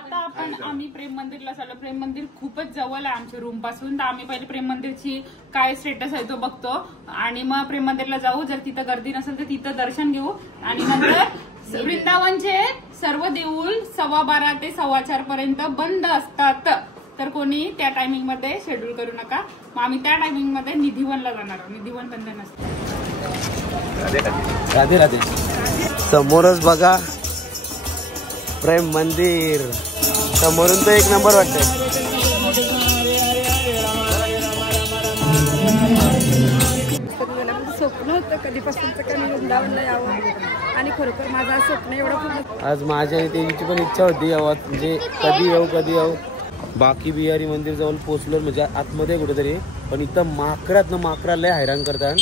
आता आम्ही प्रेम मंदिरला चाललो. प्रेम मंदिर खूपच जवळ आहे आमच्या रूम पासून. तर आम्ही पहिले प्रेम मंदिरची काय स्टेटस आहे तो बघतो आणि मग प्रेम मंदिरला जाऊ. जर तिथं गर्दी नसेल तर तिथं दर्शन घेऊ आणि नंतर वृंदावनचे सर्व देऊळ 12:15 ते 4:15 पर्यंत बंद असतात. तर कोणी त्या टायमिंग मध्ये शेड्यूल करू नका. मग आम्ही त्या टायमिंग मध्ये निधिवनला जाणार आहोत. निधिवन बंद नसतं. राधे राधे. समोरच बघा प्रेम मंदिर. समोरून तर एक नंबर वाटतंय. स्वप्न होतं कधीपासूनच का मी वृंदावनला यावं आणि खरोखर माझं स्वप्न एवढं पूर्ण. आज माझ्या त्यांची पण इच्छा होती यावं, म्हणजे कधी येऊ. बाकी बिहारी मंदिर जवळ पोहोचलो, म्हणजे आतमध्ये कुठेतरी. पण इथं माकरा लय हैराण करतात.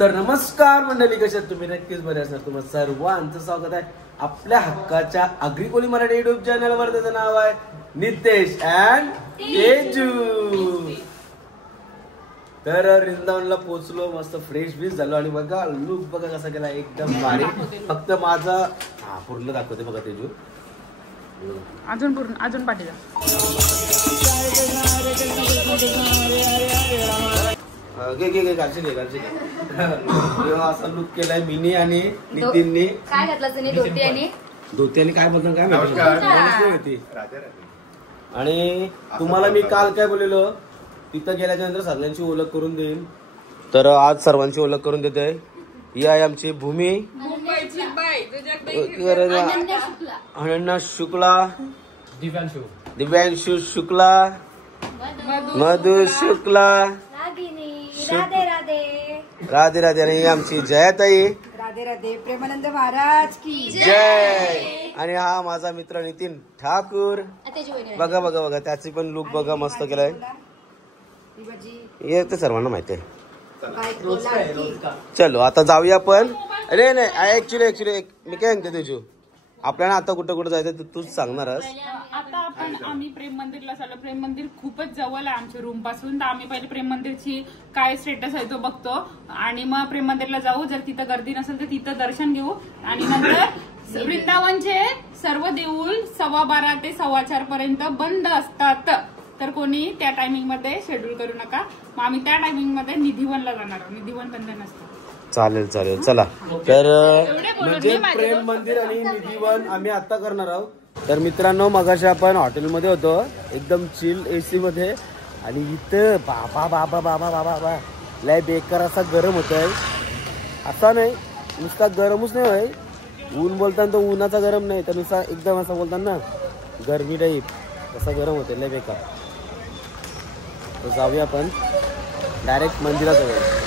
तर नमस्कार मंडळी, कशा तुम्ही? नक्कीच बरे असणार. तुम्हाला सर्वांचं स्वागत आहे आपल्या हक्काच्या अग्रिकोली मराठी युट्यूब चॅनल वर. त्याचं नाव आहे नितेश अँड तेजू. तर वृंदावनला पोहोचलो, मस्त फ्रेश बीस झालो आणि बघा लुक बघा कसा केला, एकदम भारी. फक्त माझा पूर्ण दाखवते बघा तेजू. अजून पाठीला घे घालचे असा लुक केलाय मिनी आणि नितीनने. काय घातलं धोती आणि काय बोलतो काय माहिती. आणि तुम्हाला मी काल काय बोललेलो, तिथं गेल्याच्या नंतर सगळ्यांची ओळख करून देईन. तर आज सर्वांची ओळख करून देते. ही आहे आमची भूमी, अनन्या शुक्ला, दिव्यांशु शुक्ला, मधु शुक्ला, राधे राधे. आणि आमची जयाताई, राधे राधे. प्रेमानंद महाराज की जय. आणि हा माझा मित्र नितीन ठाकूर. बघा बघा बघा, त्याची पण लुक बघा मस्त केलाय. हे तर सर्वांना माहिती आहे. चलो आता जाऊया आपण. अरे नाही, ऍक्च्युली मी काय म्हणते तुझू, आपल्याला आता कुठं जायचं तर तूच सांगणारच. आता आम्ही प्रेम मंदिरला चाललो. प्रेम मंदिर खूपच जवळ आहे आमच्या रूम पासून. तर आम्ही पहिले प्रेम मंदिरची काय स्टेटस आहे तो बघतो आणि मग प्रेम मंदिरला जाऊ. जर तिथं गर्दी नसेल तर तिथं दर्शन घेऊ आणि नंतर वृंदावनचे सर्व देऊळ 12:15 ते 4:15 पर्यंत बंद असतात. तर कोणी त्या टायमिंग मध्ये शेड्यूल करू नका. मग आम्ही त्या टायमिंग मध्ये निधिवनला जाणार आहोत. निधिवन बंद नसतं. चालेल चला. तर म्हणजे प्रेम मंदिर आणि निधिवन आम्ही आता करणार आहोत. तर मित्रांनो, मगाशी आपण हॉटेलमध्ये होतो, एकदम चिल एसी मध्ये. आणि इथं बाबा लय बेकार असा गरम होत आहे. असा नाही नुसता गरमच नाही होय, ऊन बोलताना तो उन्हाचा गरम नाही, तर नुसता एकदम असा बोलताना ना गरमी टाईप असा गरम होते, लय बेकार. तर जाऊया आपण डायरेक्ट मंदिरात जाऊया.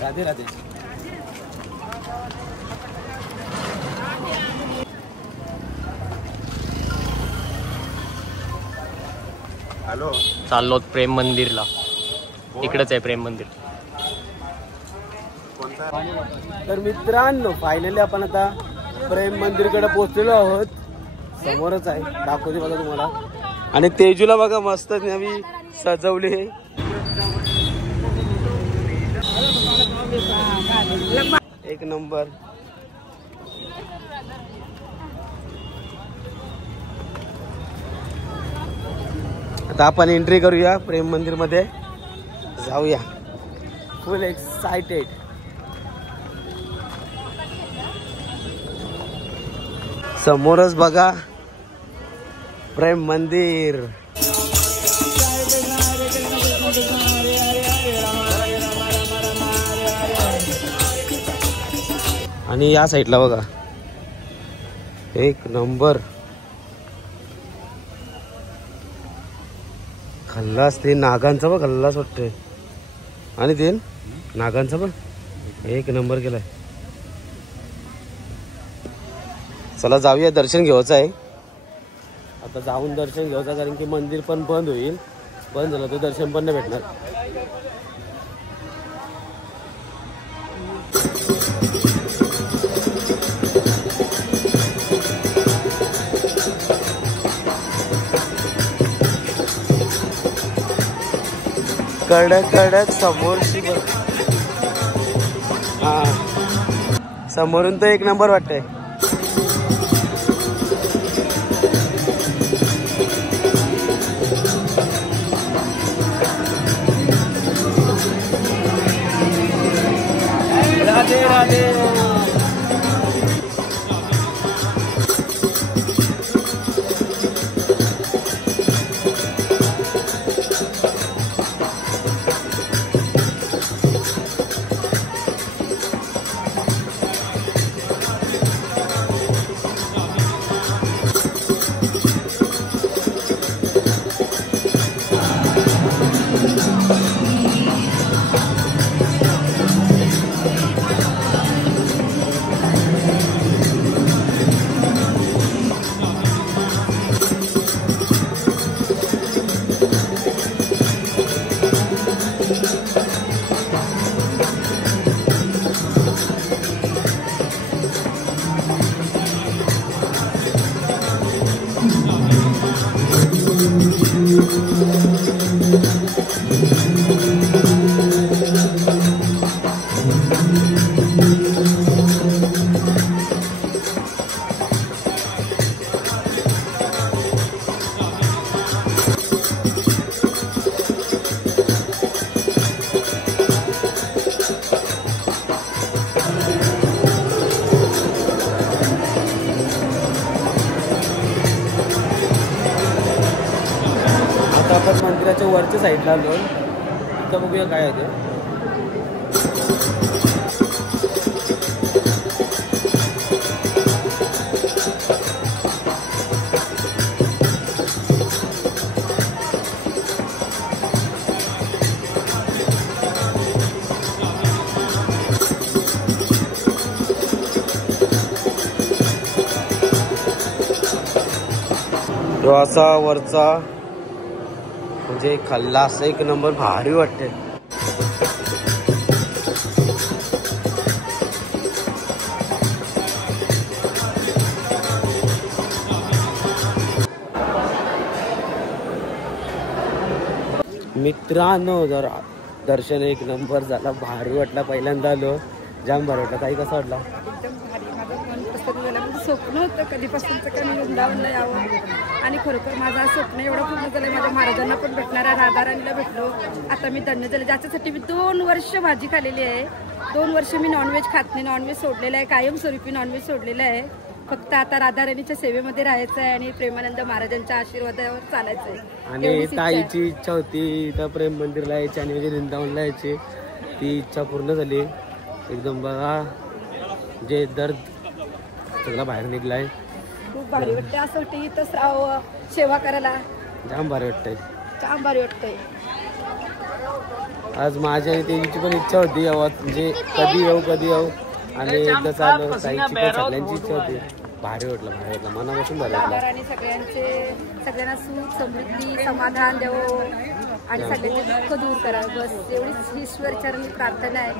राधे राधे. हॅलो, चाललो प्रेम मंदिरला. इकडेच आहे प्रेम मंदिर. तर मित्रांनो, फायनली आपण आता प्रेम मंदिरकडे पोहोचलेलो आहोत. समोरच आहे, दाखवते बघा तुम्हाला. आणि तेजूला बघा मस्त नवी सजवली. एक नंबर. आता आपण एंट्री करूया प्रेम मंदिर मध्ये. जाऊया, फुल एक्साइटेड. समोरच बघा प्रेम मंदिर. आणि या साईडला बघा एक नंबर खल्लास. ते नागांचा बघ खल्लास वाटतंय. आणि ते नागांचा बघ एक नंबर केलाय. चला जाऊया, दर्शन घ्यायचं आहे आता. जाऊन दर्शन घ्यायचं कारण की मंदिर पण बंद होईल. बंद झालं तर दर्शन पण नाही भेटणार. कडक कडक समोरची हा समोरून तर एक नंबर वाटतंय. राधे राधे. आपण मंदिराच्या वरच्या साईडला आलो. इथं बघूया काय आहे ते. तो असा वरचा म्हणजे खाल्ला असं एक नंबर भारी वाटते. मित्रांनो जर दर्शन एक नंबर झाला, भारी वाटला. पहिल्यांदा आलो, जाम भारी वाटला. काही कसं वाटला? एकदम भारी. माझं मन प्रसन्न झालं. म्हणजे स्वप्न होतं कधीपासूनचं का मी वृंदावनला यावं आणि खरोखर माझं स्वप्न एवढं पूर्ण झालं. माझ्या महाराजांना पण भेटणारा, राधाराणीला भेटलो. आता मी धन्य झाले. ज्याच्यासाठी मी 2 वर्ष भाजी खाल्लेली आहे. 2 वर्ष मी नॉनव्हेज खात नाही. नॉनव्हेज सोडलेलं आहे, कायमस्वरूपी नॉनव्हेज सोडलेलं आहे. फक्त आता राधाराणीच्या सेवेमध्ये राहायचं आहे आणि प्रेमानंद महाराजांच्या आशीर्वादावर चालायचं आहे. आणि ताईची इच्छा होती तर प्रेम मंदिरला यायची आणि म्हणजे वृंदावनला यायची. ती इच्छा पूर्ण झाली. एकदम बघा जे दर्द सगळा बाहेर निघलाय. खूप भारी वाटते. असं वाटतं इथंच राहावं, सेवा करायला. जाम भारी वाटतंय. जाम भारी वाटतंय. आज माझ्या आणि त्यांची पण इच्छा होती यावं, म्हणजे कधी येऊ आणि एकदा चालू. ताईची पण सगळ्यांची इच्छा होती. भारी वाटलं, मनापासून भारी वाटलं. आणि सगळ्यांना सुख समृद्धी समाधान देवो आणि सगळ्यांचे दुःख दूर करा. बस एवढीच ईश्वरचरणी प्रार्थना आहे.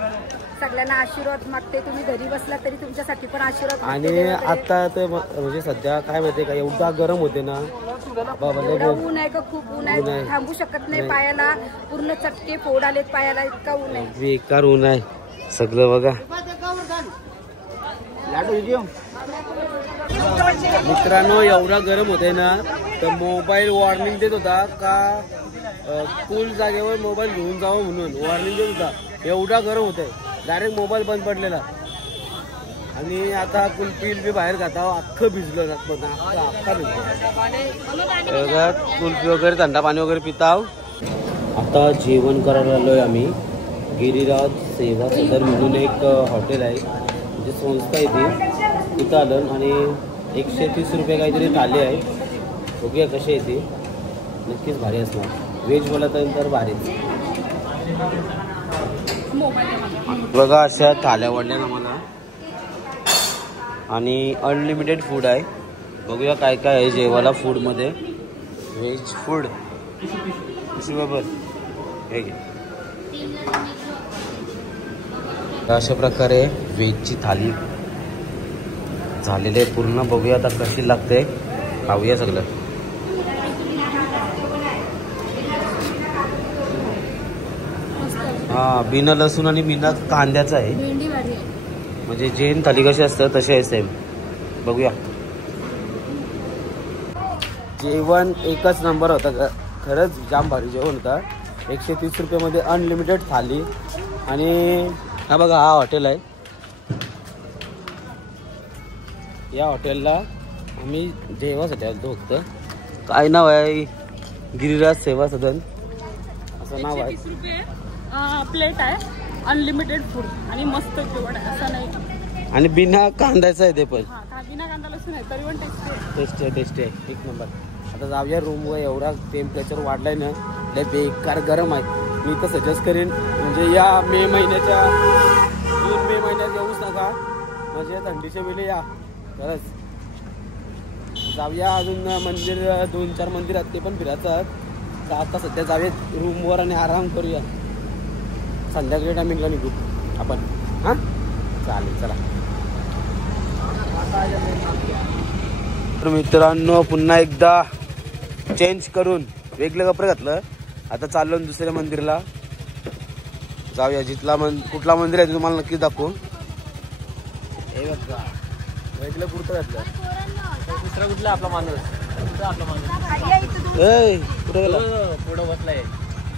सगळ्यांना आशीर्वाद मागते. तुम्ही घरी बसला तरी तुमच्यासाठी पण आशीर्वाद. आणि आता ते म्हणजे सध्या काय माहितीये का, एवढा गरम होते ना बाबा. ऊन आहे का खूप ऊन आहे, थांबू शकत नाही. पायाला पूर्ण चटके फोड आलेत पायाला, इतका ऊन आहे. बेकार ऊन आहे सगळं बघा. मित्रांनो एवढा गरम होते ना तर मोबाईल वॉर्निंग देत होता का पूल जागेवर मोबाईल घेऊन जावं म्हणून वॉर्निंग देत होता. एवढा गरम होत आहे. डायरेक्ट मोबाईल बंद पडलेला. आणि आता कुल्फी बी बाहेर खाता अख्खं भिजलं जात. अख्खा भिजलं. कुल्फी वगैरे थंडा पाणी वगैरे पिताव. आता जेवण करायला आलोय आम्ही. गिरिराज सेवा सदर म्हणून एक हॉटेल आहे, म्हणजे संस्था आहे ती. तिथं आलं आणि 130 रुपये काहीतरी थाली आहे. बघूया कशी आहे ती. नक्कीच भारी असणार. व्हेज बोलत तर भारीच. बघा अशा थाल्या वाढल्या ना मला. आणि अनलिमिटेड फूड आहे. बघूया काय काय आहे जेवायला फूडमध्ये. व्हेज फूड बरोबर हे घे. अशा प्रकारे व्हेजची थाली झालेली आहे पूर्ण. बघूया आता कशी लागते, खाऊया सगळं. हा बिना लसूण आणि बिना कांद्याचं आहे. म्हणजे जैन थाली कशी असतं तशी आहे सेम. बघूया. जेवण एकच नंबर होता, खरंच जाम भारी जेवण होता. 130 रुपयामध्ये अनलिमिटेड थाली. आणि हा बघा हा हॉटेल आहे. या हॉटेलला आम्ही जेवासाठी आलो फक्त. काय नाव आहे? गिरिराज सेवा सदन असं नाव आहे. 130 रुपये प्लेट आहे. अनलिमिटेड फूड आणि मस्त जेवण आहे असं नाही. आणि बिना कांद्याचं आहे ते पण. बिना कांदा लसूण आहे तरी पण टेस्टी आहे एक नंबर. आता जाऊया रूमवर. एवढा टेम्परेचर वाढलाय ना, लय बेकार गरम आहे. मी तर सजेस्ट करेन म्हणजे या मे महिन्यात येऊच नका. म्हणजे थंडीच्या वेळी या खरंच. जाऊया अजून मंदिर 2-4 मंदिर आहेत ते पण फिरायचं. तर आता सध्या जाऊया रूमवर आणि आराम करूया. संध्याकाळी टायमिंगला निघू आपण. हां चालेल चला. तर मित्रांनो पुन्हा एकदा चेंज करून वेगळे कपडे घातलं. आता चाललो दुसऱ्या मंदिरला जाऊया. जिथला कुठला मंदिर आहे ते तुम्हाला नक्की दाखवू. हे बघा वेगळं कुर्तं घातलं. दुसरा कुठला आपला माणूस कुठे गेला? पुढं बसलाय.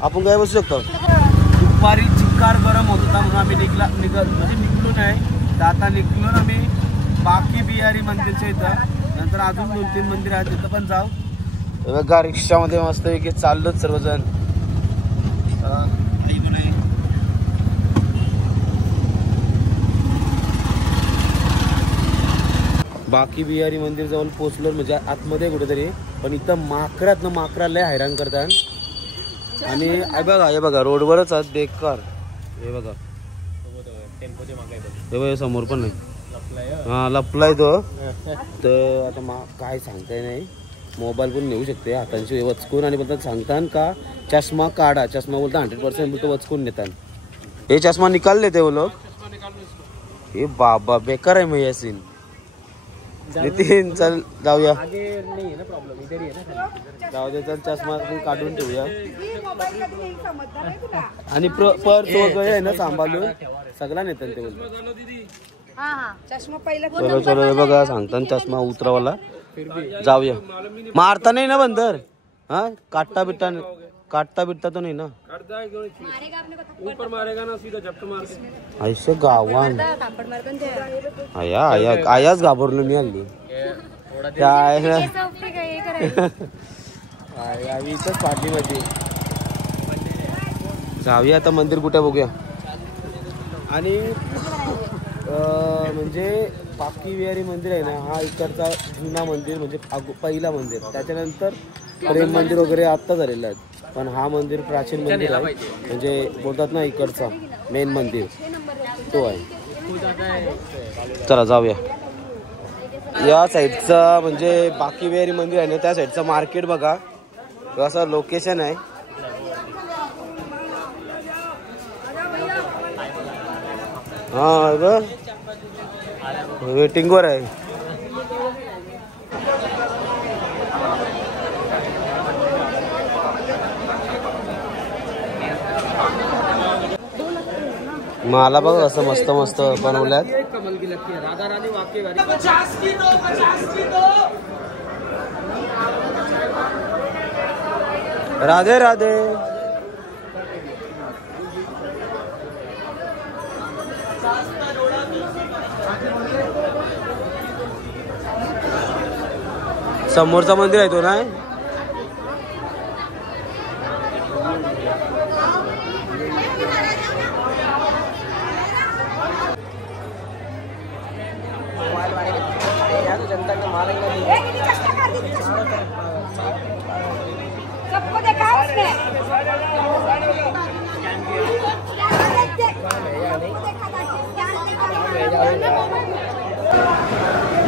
आपण काय बसू शकतो. दुपारी चिक्कार गरम होत होता म्हणून आम्ही निघलो नाही. तर आता निघलो ना आम्ही बाकी बिहारी मंदिरच्या इथं. नंतर अजून 2-3 मंदिर आहेत तिथं पण जाऊ. बघा रिक्षामध्ये मस्त की चाललोच सर्वजण. बाकी बिहारी मंदिर जवळ पोचलो म्हणजे आतमध्ये कुठेतरी. पण इथं माकरा लय हैराण करतात. आणि हे बघा रोडवरच आहेत बेकार. हे बघा हे बघा समोर पण नाही. हा लपलाय तो. तर आता काय सांगताय नाही. मोबाईल पण नेऊ शकते हातांशी वचकून. आणि बोलतात सांगतात का चष्मा काढा. चष्मा बोलता 100% तो वचकून नेतात. हे चष्मा निकाल लेते वो लोग. हे बाबा बेकार आहे मग या सीन. नितीन चल जाऊया. जाऊ दे चल चष्मा काढून ठेवूया. आणि पर्स वगैरे आहे ना सांभाळून सगळा नेतात ते बोलतात. चलो हे बघा सांगतात चष्मा उतरावाला. जाऊया. मारता नाही ना बंदर. हा काटता बिटता तो नाही ना. ऐसे गावान आयाच घाबरलो मी हल्ली. इथंच पाठीमध्ये जाऊया. आता मंदिर कुठे बघूया. आणि म्हणजे बाकी बिहारी मंदिर आहे ना हा इकडचा जुना मंदिर म्हणजे पहिला मंदिर. त्याच्यानंतर प्रेम मंदिर वगैरे आत्ता झालेलं आहे. पण हा मंदिर प्राचीन मंदिर आहे. म्हणजे बोलतात ना इकडचा मेन मंदिर तो आहे. चला जाऊया. या साईडचा म्हणजे बाकी बिहारी मंदिर आहे ना त्या साईडचं मार्केट बघा कसं लोकेशन आहे. हा वेटिंग वर आहे. मला बघ असं मस्त मस्त बनवल्यात. राधे राधे. समोरचा मंदिर आहे तो ना.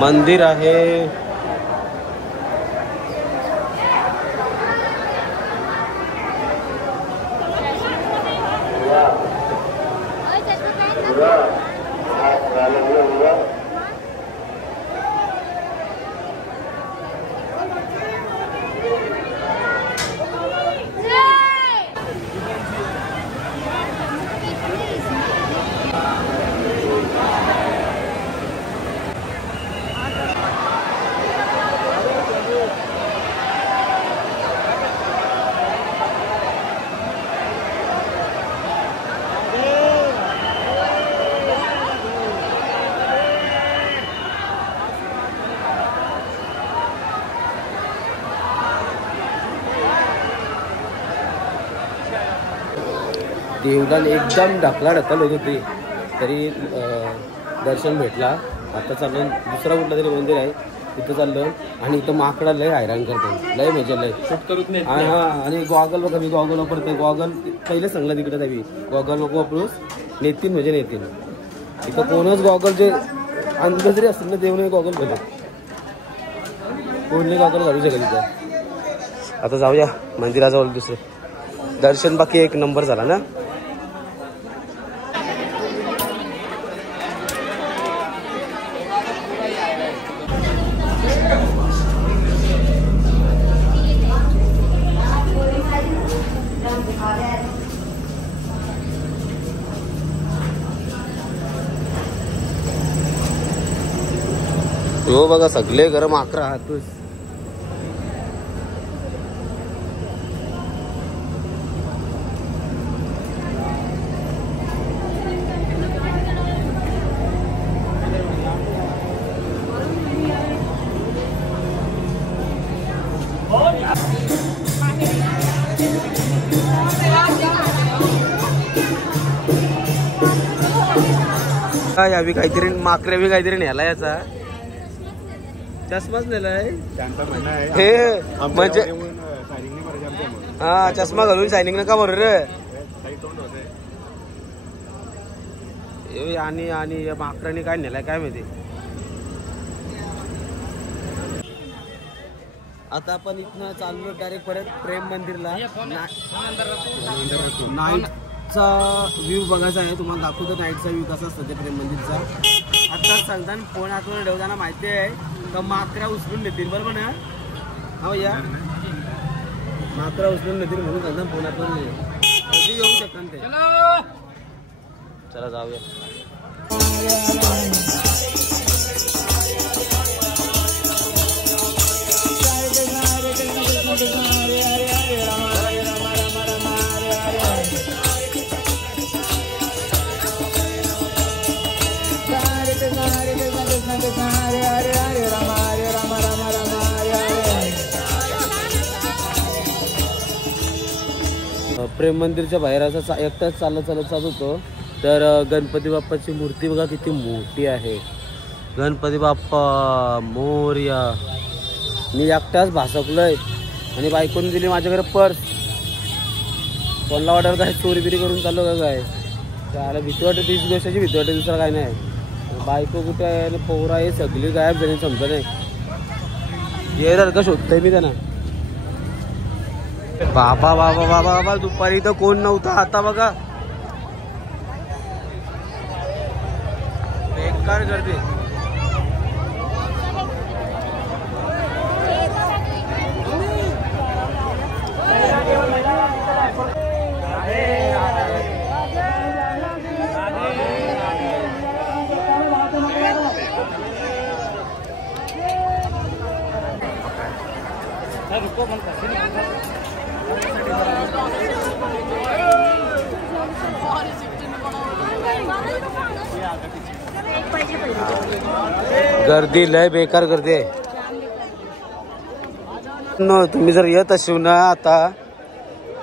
मंदिर आहे. देवलाल एकदम ढकल होत होती तरी दर्शन भेटला. आता चाललं दुसरा कुठला तरी मंदिर आहे तिथं चाललं आणि इथं माकडा लय हैराण करतो, लय मजा लय. हा आणि गॉगल बघा, मी गॉगल वापरते. गॉगल पहिले सांगला तिकडे जावी, गॉगल नको वापरूस, नेतील म्हणजे नेतील. इथं कोणच गॉगल जे अंध जरी असतील ना देवने गॉगल घालू, कोणले गॉगल घालू शकेल तिथं. आता जाऊया मंदिराजवळ. दुसरं दर्शन बाकी एक नंबर झाला ना. हो बघा सगळे गरम 11 हातूस. यावी काहीतरी माकरे बी काहीतरी नेला याचा चष्माच नेलाय. हे म्हणजे हा चष्मा घालून शायनिंग नका बरोबर रे. आणि आणि या माकराने काय नेलाय काय माहिती. आता आपण इथनं चाललो डायरेक्ट परत प्रेम मंदिरला. नाईटचा व्ह्यू बघायचा आहे तुम्हाला, दाखवतो नाईटचा व्ह्यू कसा असतो ते प्रेम मंदिरचा. आता सांगताना फोन आतून ठेवताना माहिती आहे का माकरा उचलून नेतील बरोबर ना. हो या माकरा उचलून नेतील म्हणून सांगता फोन आतून येऊ शकतात ते. चला जाऊया. प्रेम मंदिरच्या बाहेर असा एकटाच चालत होतो तर गणपती बाप्पाची मूर्ती बघा किती मोठी आहे. गणपती बाप्पा मोरया. मी एकटाच भासकलोय आणि बायकोने दिली माझ्याकडे पर्स. कोणला ऑर्डर काय चोरी बिरी करून चाललो का काय. त्याला भीती वाटते, तीच गोष्टाची भीती वाटते, दुसरा काय नाही. बायको कुठे आहे आणि पोहरा आहे सगळी गायब झाली समजत नाही. येणार का शोधतोय मी त्यांना. बाबा बाबा बाबा बाबा दुपारी तर कोण नव्हता. आता बघा बेकार गर्दी. गर्दी लय बेकार गर्दी आहे. तुम्ही जर येत असेल ना आता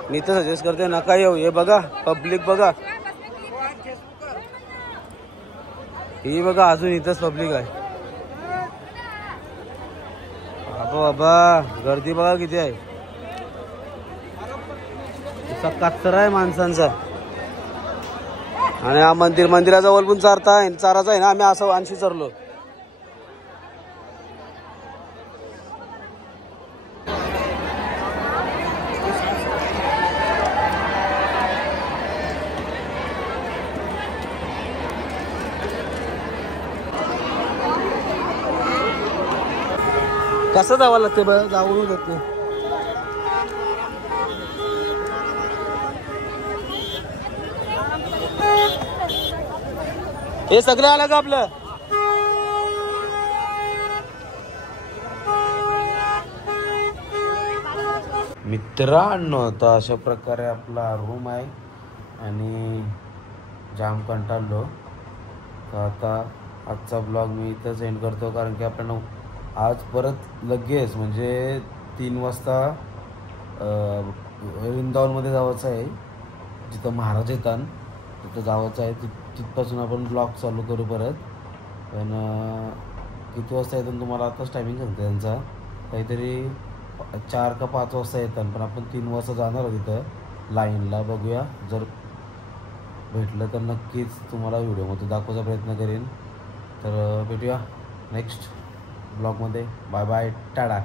मी तर सजेस्ट करते नका येऊ. हे बघा पब्लिक बघा, ही बघा अजून इथंच पब्लिक आहे. बाबा बाबा गर्दी बघा किती आहे. कचरा आहे माणसांचा. आणि हा मंदिराजवळ पण चाराचा आहे ना. आम्ही असं आणशी चरलो. कसं जावं लागते बघ, जाऊन जात नाही. हे सगळं आलं का आपलं? मित्रांनो, तर अशा प्रकारे आपला रूम आहे आणि जाम कंटाळलो. तर आता आजचा ब्लॉग मी इथंच एंड करतो, कारण की आपण आज परत लगेच म्हणजे 3 वाजता वृंदावनमध्ये जायचं आहे, जिथं महाराज येतात तिथं जायचं आहे. तिथपासून आपण ब्लॉग चालू करू परत. पण किती वाजता येतात तुम्हाला आताच टायमिंग सांगते त्यांचा, काहीतरी 4 का 5 वाजता येतात. पण आपण 3 वाजता जाणार आहोत तिथं लाईनला. बघूया, जर भेटलं तर नक्कीच तुम्हाला व्हिडिओमध्ये दाखवायचा प्रयत्न करेन. तर भेटूया नेक्स्ट ब्लॉगमध्ये. Bye bye, Tata.